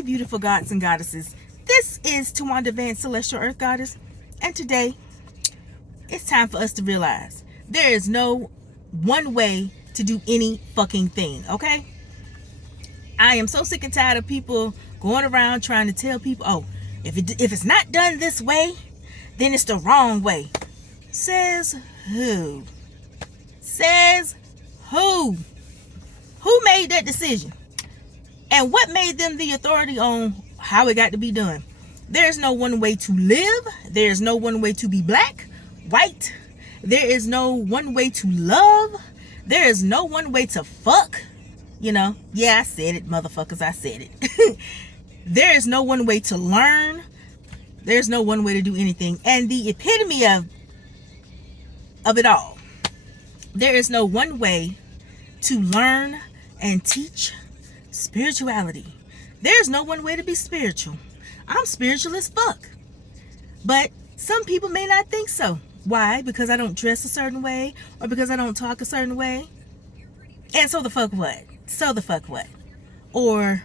you beautiful gods and goddesses. This is Tawanda Vance, Celestial Earth Goddess, and today it's time for us to realize there is no one way to do any fucking thing, okay? I am so sick and tired of people going around trying to tell people, oh, if it's not done this way, then it's the wrong way. Says who? Says who? Who made that decision? And what made them the authority on how it got to be done? There's no one way to live. There's no one way to be black, white. There is no one way to love. There is no one way to fuck. You know, yeah, I said it, motherfuckers, I said it. There is no one way to learn. There's no one way to do anything. And the epitome of it all, there is no one way to learn and teach spirituality. There's no one way to be spiritual. I'm spiritual as fuck. But some people may not think so. Why? Because I don't dress a certain way, or because I don't talk a certain way. And so the fuck what? So the fuck what? Or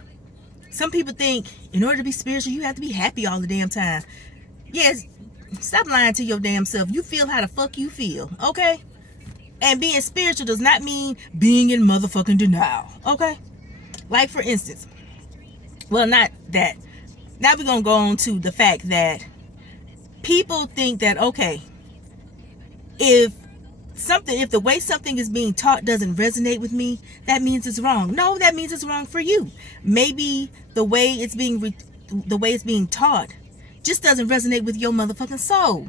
some people think in order to be spiritual, you have to be happy all the damn time. Yes, stop lying to your damn self. You feel how the fuck you feel, okay? And being spiritual does not mean being in motherfucking denial, okay? Like, for instance, well, not that. Now we're going to go on to the fact that people think that, okay, if the way something is being taught doesn't resonate with me, that means it's wrong. No, that means it's wrong for you. Maybe the way it's being taught just doesn't resonate with your motherfucking soul.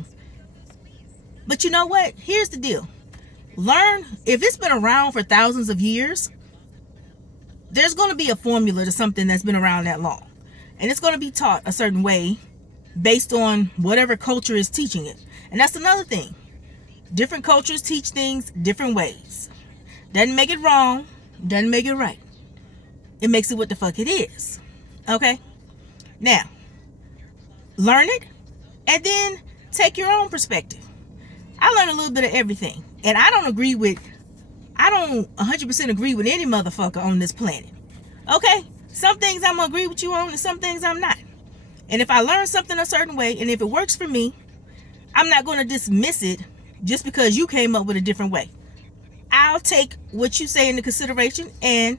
But you know what? Here's the deal. Learn, if it's been around for thousands of years, there's going to be a formula to something that's been around that long. And it's going to be taught a certain way based on whatever culture is teaching it. And that's another thing. Different cultures teach things different ways. Doesn't make it wrong. Doesn't make it right. It makes it what the fuck it is. Okay? Now, learn it and then take your own perspective. I learned a little bit of everything. And I don't 100% agree with any motherfucker on this planet. Okay? Some things I'm going to agree with you on and some things I'm not. And if I learn something a certain way and if it works for me, I'm not going to dismiss it just because you came up with a different way. I'll take what you say into consideration, and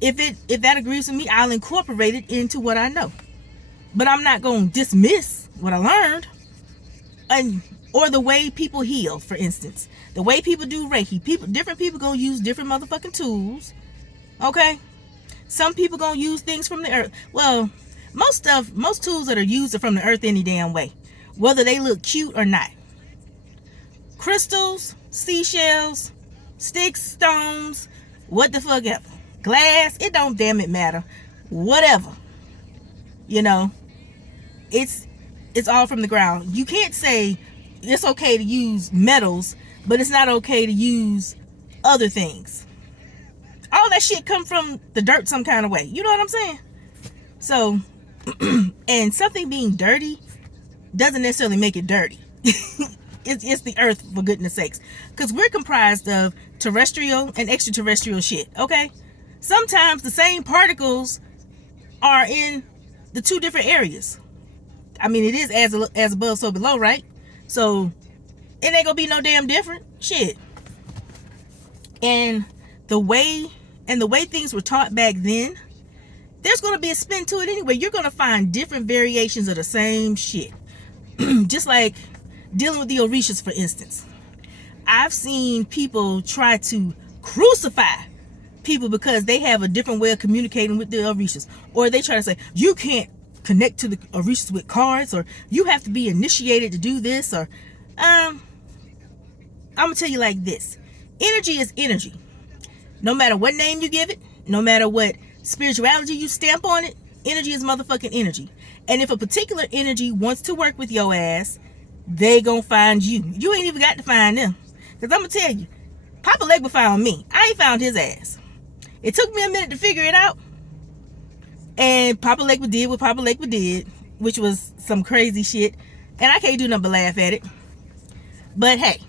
if that agrees with me, I'll incorporate it into what I know. But I'm not going to dismiss what I learned. Or the way people heal, for instance. The way people do Reiki. Different people gonna use different motherfucking tools. Okay? Some people gonna use things from the earth. Well, most tools that are used are from the earth any damn way. Whether they look cute or not. Crystals, seashells, sticks, stones, what the fuck ever. Glass, it don't damn it matter. Whatever. You know, it's all from the ground. You can't say it's okay to use metals, but it's not okay to use other things. All that shit come from the dirt some kind of way. You know what I'm saying? So, and something being dirty doesn't necessarily make it dirty. It's the earth, for goodness sakes. Because we're comprised of terrestrial and extraterrestrial shit, okay? Sometimes the same particles are in the two different areas. I mean, it is as above, so below, right? So it ain't gonna be no damn different shit. And the way things were taught back then, there's gonna be a spin to it anyway. You're gonna find different variations of the same shit. Just like dealing with the Orishas, for instance. I've seen people try to crucify people because they have a different way of communicating with the Orishas. Or they try to say, you can't connect to the Orishas with cards, or you have to be initiated to do this, or I'm gonna tell you like this. Energy is energy. No matter what name you give it, no matter what spirituality you stamp on it, energy is motherfucking energy. And if a particular energy wants to work with your ass, they gonna find you. You ain't even got to find them. Because I'm gonna tell you, Papa Legba found me. I ain't found his ass. It took me a minute to figure it out. And Papa Legba did what Papa Legba did, which was some crazy shit. And I can't do nothing but laugh at it. But hey,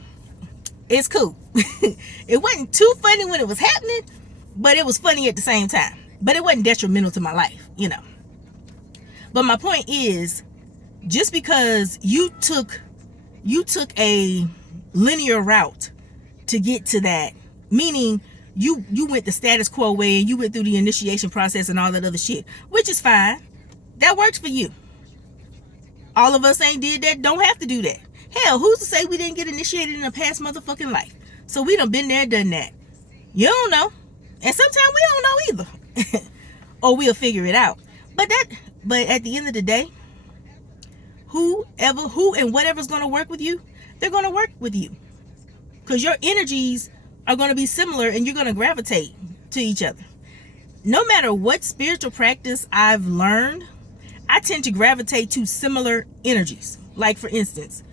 it's cool. It wasn't too funny when it was happening, but it was funny at the same time. But it wasn't detrimental to my life, you know. But my point is, just because you took a linear route to get to that, meaning you went the status quo way and you went through the initiation process and all that other shit, which is fine. That works for you. All of us ain't did that, don't have to do that. Hell, who's to say we didn't get initiated in a past motherfucking life? So we done been there, done that. You don't know. And sometimes we don't know either. Or we'll figure it out. But at the end of the day, who and whatever's going to work with you, they're going to work with you. Because your energies are going to be similar and you're going to gravitate to each other. No matter what spiritual practice I've learned, I tend to gravitate to similar energies. Like, for instance,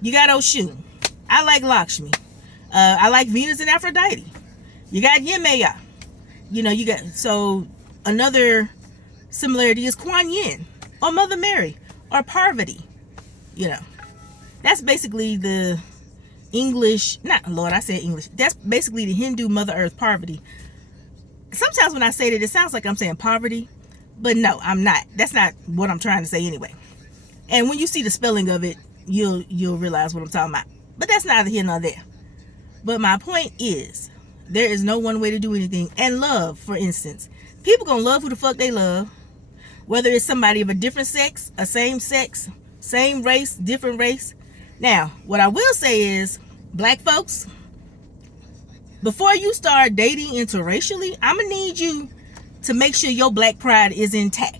you got Oshun. I like Lakshmi. I like Venus and Aphrodite. You got Yemaya. You know, you got, so another similarity is Kuan Yin or Mother Mary or Parvati. You know, that's basically the English, not Lord, I said English. That's basically the Hindu Mother Earth, Parvati. Sometimes when I say that, it sounds like I'm saying poverty, but no, I'm not. That's not what I'm trying to say anyway. And when you see the spelling of it, you'll realize what I'm talking about. But that's neither here nor there. But my point is, there is no one way to do anything. And love, for instance, people gonna love who the fuck they love, whether it's somebody of a different sex, a same sex, same race, different race. Now, what I will say is, black folks, before you start dating interracially, I'm gonna need you to make sure your black pride is intact.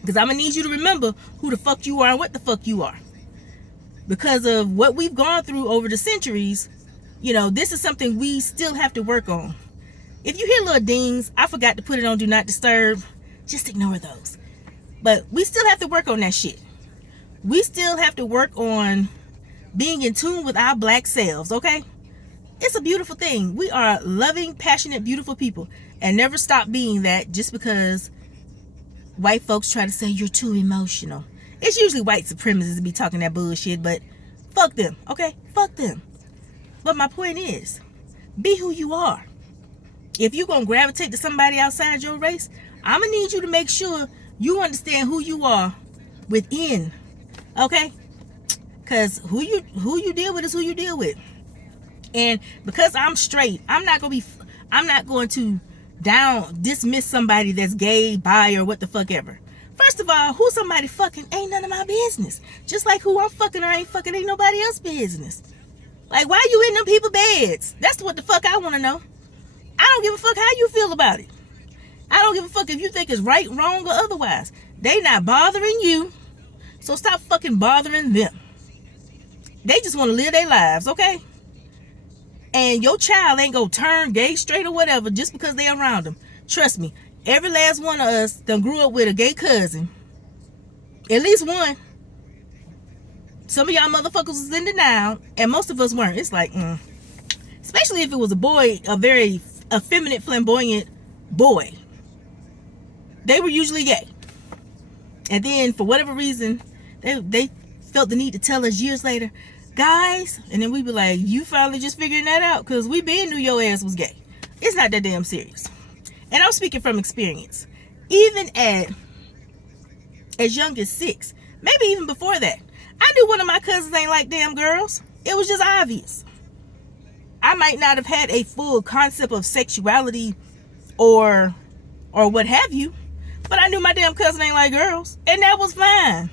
Because I'm gonna need you to remember who the fuck you are and what the fuck you are. Because of what we've gone through over the centuries, you know, this is something we still have to work on. If you hear little dings, I forgot to put it on Do Not Disturb. Just ignore those. But we still have to work on that shit. We still have to work on being in tune with our black selves, okay? It's a beautiful thing. We are loving, passionate, beautiful people. And never stop being that just because white folks try to say you're too emotional. It's usually white supremacists that be talking that bullshit, but fuck them, okay? Fuck them. But my point is, be who you are. If you're going to gravitate to somebody outside your race, I'm going to need you to make sure you understand who you are within, okay? Because who you deal with is who you deal with. And because I'm straight, I'm not going to dismiss somebody that's gay, bi, or what the fuck ever. First of all, who somebody fucking ain't none of my business. Just like who I'm fucking or ain't fucking ain't nobody else's business. Like, why you in them people's beds? That's what the fuck I want to know. I don't give a fuck how you feel about it. I don't give a fuck if you think it's right, wrong, or otherwise. They not bothering you. So stop fucking bothering them. They just want to live their lives, okay? And your child ain't gonna turn gay, straight, or whatever just because they around them. Trust me, every last one of us done grew up with a gay cousin. At least one. Some of y'all motherfuckers was in denial, and most of us weren't. It's like, especially if it was a boy, a very effeminate, flamboyant boy. They were usually gay. And then, for whatever reason, they felt the need to tell us years later, guys, and then we be like, you finally just figuring that out? Because we been knew your ass was gay. It's not that damn serious. And I'm speaking from experience. Even as young as 6, maybe even before that, I knew one of my cousins ain't like damn girls. It was just obvious. I might not have had a full concept of sexuality or what have you, but I knew my damn cousin ain't like girls, and that was fine.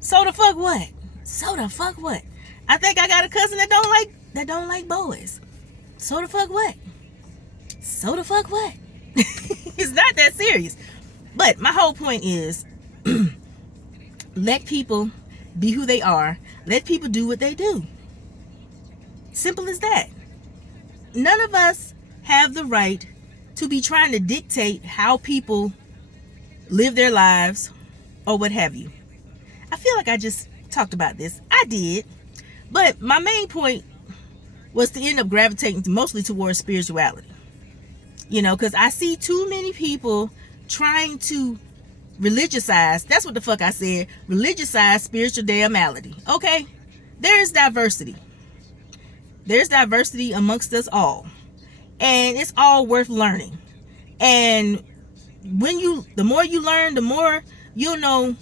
So the fuck what? So the fuck what? I think I got a cousin that don't like boys. So the fuck what? So the fuck what? It's not that serious. But my whole point is, let people be who they are. Let people do what they do. Simple as that. None of us have the right to be trying to dictate how people live their lives or what have you. I feel like I just talked about this. I did. But my main point was to end up gravitating mostly towards spirituality. You know, because I see too many people trying to religiousize, that's what the fuck I said, religiousize spiritual damnality. Okay? There's diversity. There's diversity amongst us all. And it's all worth learning. And the more you learn, the more you'll know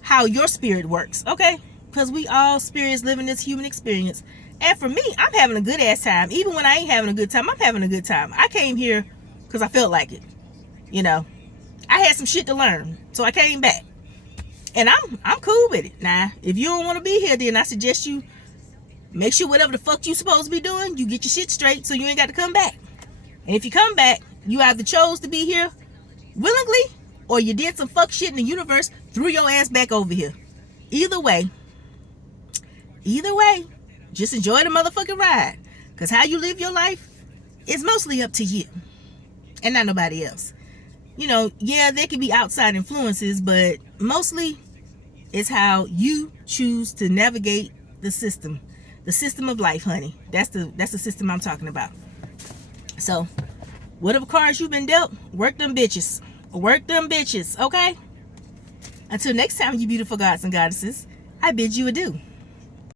how your spirit works, okay? Because we all spirits living this human experience. And for me, I'm having a good ass time. Even when I ain't having a good time, I'm having a good time. I came here because I felt like it. You know, I had some shit to learn, so I came back. And I'm cool with it. Now, if you don't want to be here, then I suggest you make sure whatever the fuck you supposed to be doing, you get your shit straight so you ain't got to come back. And if you come back, you either chose to be here willingly or you did some fuck shit in the universe, threw your ass back over here. Either way, just enjoy the motherfucking ride. Because how you live your life is mostly up to you and not nobody else. You know, yeah, there can be outside influences, but mostly it's how you choose to navigate the system of life, honey. That's the system I'm talking about. So whatever cards you've been dealt, work them bitches, okay? Until next time, you beautiful gods and goddesses, I bid you adieu.